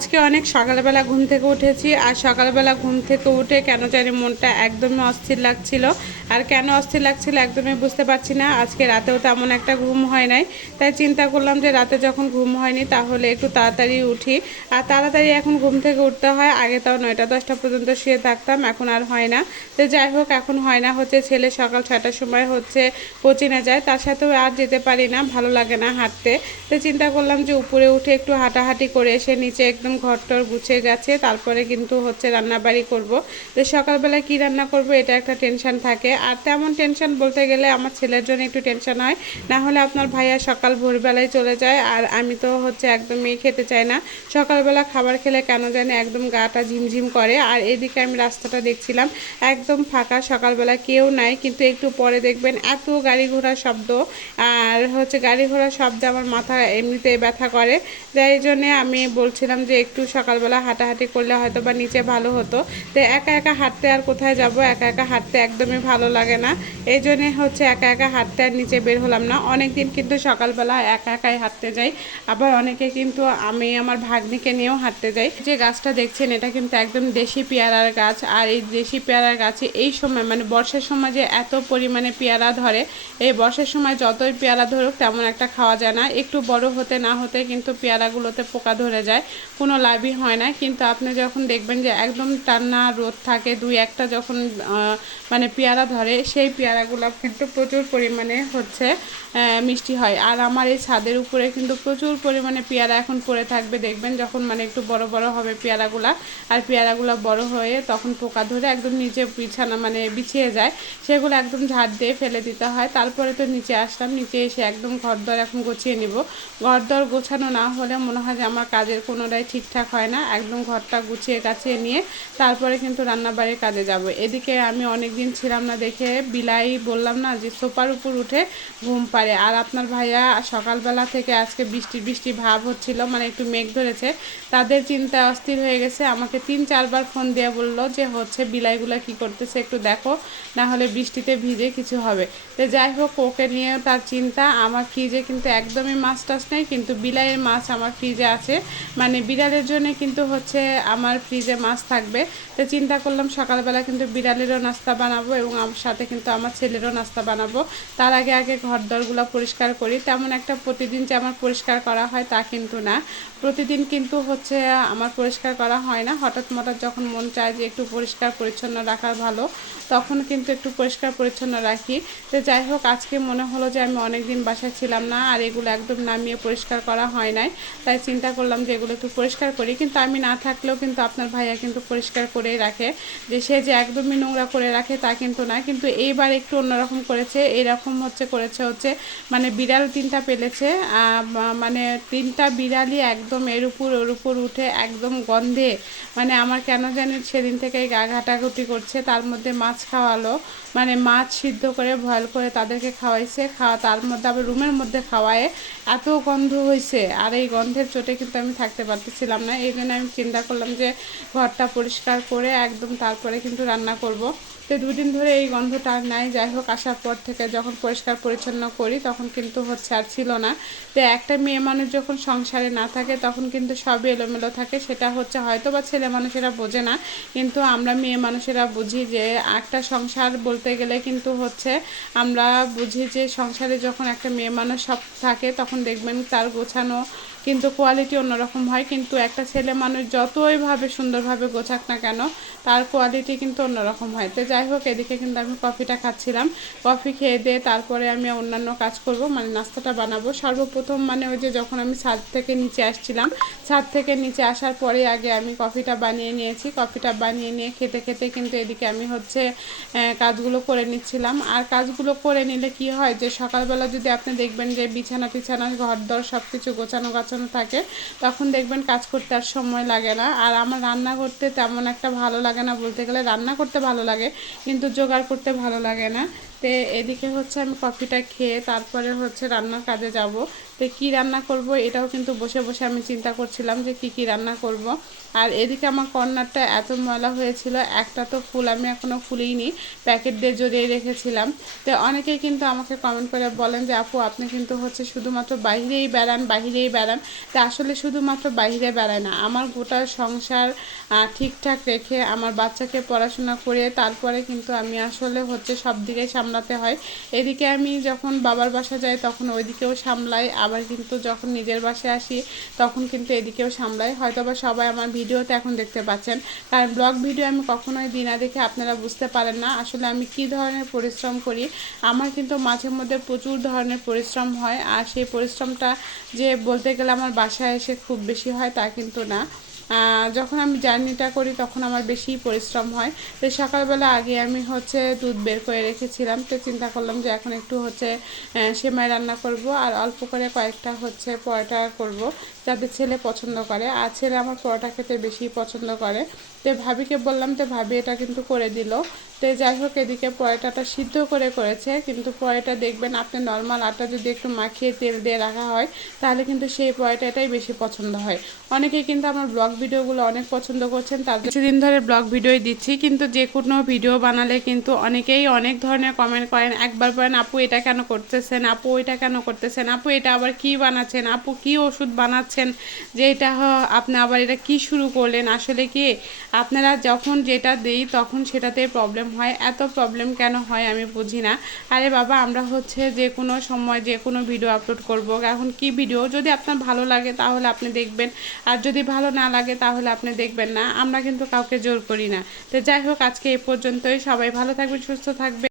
আজকে অনেক সকালবেলা ঘুম থেকে উঠেছি আর সকালবেলা ঘুম থেকে উঠে কেন জানি মনটা একদমই অস্থির লাগছিল। আর কেন অস্থির লাগছিল একদমই বুঝতে পারছি না। আজকে রাতেও তেমন একটা ঘুম হয় নাই, তাই চিন্তা করলাম যে রাতে যখন ঘুম হয়নি তাহলে একটু তাড়াতাড়ি উঠি। আর তাড়াতাড়ি এখন ঘুম থেকে উঠতে হয়, আগে তাও 9টা 10টা পর্যন্ত শুয়ে থাকতাম, এখন আর হয় না। তো যাই হোক, এখন হয় না হচ্ছে ছেলে সকাল 6টার সময় হচ্ছে কোচিংয়ে যায়, তার সাথেও আর যেতে পারি না, ভালো লাগে না হাঁটতে। তো চিন্তা করলাম যে উপরে উঠে একটু হাঁটাহাঁটি করে এসে নিচে একদম ঘরটর গুছিয়ে গেছে তারপরে কিন্তু হচ্ছে রান্নাবাড়ি করব। তো সকালবেলা কি রান্না করব এটা একটা টেনশন থাকে। আর তেমন টেনশন বলতে গেলে আমার ছেলের জন্য একটু টেনশন হয়, না হলে আপনার ভাইয়া সকাল ভোরবেলায় চলে যায় আর আমি তো হচ্ছে একদমই খেতে চাই না। সকালবেলা খাবার খেলে কেন জানি একদম গাটা ঝিমঝিম করে। আর এদিকে আমি রাস্তাটা দেখছিলাম একদম ফাঁকা, সকালবেলা কেউ নাই, কিন্তু একটু পরে দেখবেন এত গাড়ি ঘোড়ার শব্দ। আর হচ্ছে গাড়ি ঘোড়ার শব্দে আমার মাথা এমনিতেই ব্যথা করে। তাই জন্যে আমি বলছিলাম যে একটু সকালবেলা হাঁটাহাঁটি করলে হয়তো বা নিচে ভালো হতো। তো একা একা হাঁটতে আর কোথায় যাব, একা একা হাঁটতে একদমই ভালো লাগে না। এই জন্যে হচ্ছে একা একা হাঁটতে আর নিচে বের হলাম না। অনেক দিন কিন্তু সকালবেলা একা একাই হাঁটতে যাই, আবার অনেকে কিন্তু আমি আমার ভাগ্নিকে নিয়েও হাঁটতে যাই। যে গাছটা দেখছেন এটা কিন্তু একদম দেশি পেয়ারার গাছ। আর এই দেশি পেয়ারার গাছে এই সময় মানে বর্ষার সময় যে এত পরিমাণে পেয়ারা ধরে, এই বর্ষার সময় যতই পেয়ারা ধরুক তেমন একটা খাওয়া যায় না। একটু বড় হতে না হতে কিন্তু পেয়ারাগুলোতে পোকা ধরে যায়, কোনো লাভই হয় না। কিন্তু আপনি যখন দেখবেন যে একদম টান্না রোদ থাকে, দুই একটা যখন মানে পেয়ারা ধরে, সেই পেয়ারাগুলো কিন্তু প্রচুর পরিমাণে হচ্ছে মিষ্টি হয়। আর আমার এই ছাদের উপরে কিন্তু প্রচুর পরিমাণে পেয়ারা এখন পড়ে থাকবে, দেখবেন যখন মানে একটু বড় বড় হবে পেয়ারাগুলা। আর পেয়ারাগুলো বড় হয়ে তখন পোকা ধরে একদম নিচে বিছানা মানে বিছিয়ে যায়, সেগুলো একদম ঝাড় দিয়ে ফেলে দিতে হয়। তারপরে তো নিচে আসলাম, নিচে এসে একদম ঘরদর এখন গুছিয়ে নিব। ঘরদর গোছানো না হলে মনে হয় যে আমার কাজের কোনোটাই ঠিকঠাক হয় না। একদম ঘরটা গুছিয়ে গাছিয়ে নিয়ে তারপরে কিন্তু রান্নাবাড়ির কাজে যাব। এদিকে আমি অনেক দিন ছিলাম না দেখে বিলাই বললাম না যে সোফার উপর উঠে ঘুম পাড়ে। আর আপনার ভাইয়া সকালবেলা থেকে আজকে বৃষ্টি বৃষ্টি ভাব হচ্ছিল, মানে একটু মেঘ ধরেছে, তাদের চিন্তা অস্থির হয়ে গেছে। আমাকে 3-4বার ফোন দিয়ে বললো যে হচ্ছে বিলাইগুলো কি করতেছে একটু দেখো, না হলে বৃষ্টিতে ভিজে কিছু হবে। তো যাই হোক, ওকে নিয়ে তার চিন্তা। আমার ফ্রিজে কিন্তু একদমই মাছ টাছ নেই, কিন্তু বিলাইয়ের মাছ আমার ফ্রিজে আছে, মানে বিড়ালের জন্য কিন্তু হচ্ছে আমার ফ্রিজে মাছ থাকবে। তো চিন্তা করলাম সকালবেলা কিন্তু বিড়ালেরও নাস্তা বানাবো এবং আমার সাথে কিন্তু আমার ছেলেরও নাস্তা বানাবো। তার আগে আগে ঘর দরগুলো পরিষ্কার করি। তেমন একটা প্রতিদিন যে আমার পরিষ্কার করা হয় তা কিন্তু না, প্রতিদিন কিন্তু হচ্ছে আমার পরিষ্কার করা হয় না। হঠাৎ মঠাৎ যখন মন চায় যে একটু পরিষ্কার পরিচ্ছন্ন রাখার ভালো, তখন কিন্তু একটু পরিষ্কার পরিচ্ছন্ন রাখি। তো যাই হোক, আজকে মনে হলো যে আমি অনেক দিন বাসায় ছিলাম না আর এগুলো একদম নামিয়ে পরিষ্কার করা হয় নাই, তাই চিন্তা করলাম যে এগুলো একটু পরিষ্কার করি। কিন্তু আমি না থাকলেও কিন্তু আপনার ভাইয়া কিন্তু পরিষ্কার করেই রাখে, যে সে যে একদমই নোংরা করে রাখে তা কিন্তু না। কিন্তু এইবার একটু অন্যরকম করেছে, এরকম করেছে মানে বিড়াল 3টা পেলেছে, মানে 3টা বিড়ালই একদম এর উপর ওর উপর উঠে একদম গন্ধে, মানে আমার কেন জানি সেদিন থেকেই গা ঘাটাঘুটি করছে। তার মধ্যে মাছ খাওয়ালো, মানে মাছ সিদ্ধ করে বয়েল করে তাদেরকে খাওয়াইছে, তার মধ্যে আবার রুমের মধ্যে খাওয়ায়, এত গন্ধ হয়েছে। আর এই গন্ধের চোটে কিন্তু আমি থাকতে পারতেছিলাম না। এই জন্য আমি চিন্তা করলাম যে ঘরটা পরিষ্কার করে একদম তারপরে কিন্তু রান্না করব। তো 2 দিন ধরে এই গন্ধটা আর নাই। যাই হোক, আসার পর থেকে যখন পরিষ্কার পরিচ্ছন্ন করি তখন কিন্তু হচ্ছে আর ছিল না। তো একটা মেয়ে মানুষ যখন সংসারে না থাকে তখন কিন্তু সবই এলোমেলো থাকে, সেটা হচ্ছে হয়তো বা ছেলে মানুষেরা বোঝে না, কিন্তু আমরা মেয়ে মানুষেরা বুঝি যে একটা সংসার বলতে গেলে কিন্তু হচ্ছে আমরা বুঝি যে সংসারে যখন একটা মেয়ে মানুষ সব থাকে তখন দেখবেন তার গোছানো কিন্তু কোয়ালিটি অন্যরকম হয়। কিন্তু একটা ছেলে মানুষ যতইভাবে সুন্দরভাবে গোছাক না কেন, তার কোয়ালিটি কিন্তু অন্যরকম হয়। তো যাই হোক, এদিকে কিন্তু আমি কফিটা খাচ্ছিলাম। কফি খেয়ে দিয়ে তারপরে আমি অন্যান্য কাজ করব, মানে নাস্তাটা বানাবো। সর্বপ্রথম মানে ওই যে যখন আমি ছাদ থেকে নিচে আসছিলাম, ছাদ থেকে নিচে আসার পরে আগে আমি কফিটা বানিয়ে নিয়েছি। কফিটা বানিয়ে নিয়ে খেতে খেতে কিন্তু এদিকে আমি হচ্ছে কাজগুলো করে নিচ্ছিলাম। আর কাজগুলো করে নিলে কি হয় যে সকালবেলা যদি আপনি দেখবেন যে বিছানা টিছানা ঘরদর সব কিছু গোছানো গাছানো থাকে, তখন দেখবেন কাজ করতে আর সময় লাগে না। আর আমার রান্না করতে তেমন একটা ভালো লাগে না, বলতে গেলে রান্না করতে ভালো লাগে কিন্তু জোগাড় করতে ভালো লাগে না। তো এদিকে হচ্ছে আমি কফিটা খেয়ে তারপরে হচ্ছে রান্নার কাজে যাব। তো কী রান্না করব এটাও কিন্তু বসে বসে আমি চিন্তা করছিলাম যে কি রান্না করব। আর এদিকে আমার কর্নারটা এত ময়লা হয়েছিল, একটা তো ফুল আমি এখনও খুলিনি, প্যাকেট দিয়ে জড়িয়ে রেখেছিলাম। তো অনেকেই কিন্তু আমাকে কমেন্ট করে বলেন যে আপু আপনি কিন্তু হচ্ছে শুধুমাত্র বাইরেই বেড়ান। তা আসলে শুধুমাত্র বাইরে বেড়ায় না, আমার গোটা সংসার ঠিকঠাক রেখে আমার বাচ্চাকে পড়াশোনা করে তারপরে কিন্তু আমি আসলে হচ্ছে সব দিকেই সামলাতে হয়। এদিকে আমি যখন বাবার বাসা যাই তখন ওইদিকেও সামলাই, আবার কিন্তু যখন নিজের বাসায় আসি তখন কিন্তু এদিকেও সামলাই। হয়তোবা সবাই আমার ভিডিওতে এখন দেখতে পাচ্ছেন, কারণ ব্লগ ভিডিও আমি কখনোই দিই না দেখে আপনারা বুঝতে পারেন না আসলে আমি কী ধরনের পরিশ্রম করি। আমার কিন্তু মাঝে মধ্যে প্রচুর ধরনের পরিশ্রম হয়, আর সেই পরিশ্রমটা যে বলতে গেলে আমার বাসায় এসে খুব বেশি হয় তা কিন্তু না। যখন আমি জার্নিটা করি তখন আমার বেশি পরিশ্রম হয়। তো সকালবেলা আগে আমি হচ্ছে দুধ বের করে রেখেছিলাম, তো চিন্তা করলাম যে এখন একটু হচ্ছে সেমাই রান্না করব আর অল্প করে কয়েকটা হচ্ছে পরোটা করব, যাতে ছেলে পছন্দ করে, আর ছেলে আমার পরোটা খেতে বেশি পছন্দ করে। তো ভাবিকে বললাম, তো ভাবি এটা কিন্তু করে দিল। তো যাই হোক এদিকে পরোটাটা সিদ্ধ করেছে, কিন্তু পরোটা দেখবেন আপনি নর্মাল আটা যদি একটু মাখিয়ে তেল দিয়ে রাখা হয় তাহলে কিন্তু সেই পরোটাটাই বেশি পছন্দ হয়। অনেকেই কিন্তু আমার ব্লগ ভিডিওগুলো অনেক পছন্দ করছেন, তার কিছুদিন ধরে ব্লগ ভিডিওই দিচ্ছি, কিন্তু যে কোনো ভিডিও বানালে কিন্তু অনেকেই অনেক ধরনের কমেন্ট করেন। একবার বলেন আপু এটা কেন করতেছেন, আপু এটা কেন করতেছেন, আপু এটা আবার কি বানাচ্ছেন, আপু কি ওষুধ বানাচ্ছেন, যে এটা আপনি আবার এটা কি শুরু করলেন। আসলে কি আপনারা যখন যেটা দিই তখন সেটাতেই প্রবলেম হয়, এত প্রবলেম কেন হয় আমি বুঝি না। আরে বাবা আমরা হচ্ছে যে কোনো সময় যে কোনো ভিডিও আপলোড করব, এখন কি ভিডিও যদি আপনার ভালো লাগে তাহলে আপনি দেখবেন, আর যদি ভালো না লাগে তাহলে আপনি দেখবেন না, আমরা কিন্তু কাউকে জোর করি না। তো যাই হোক আজকে এই পর্যন্তই, সবাই ভালো থাকবেন, সুস্থ থাকবেন।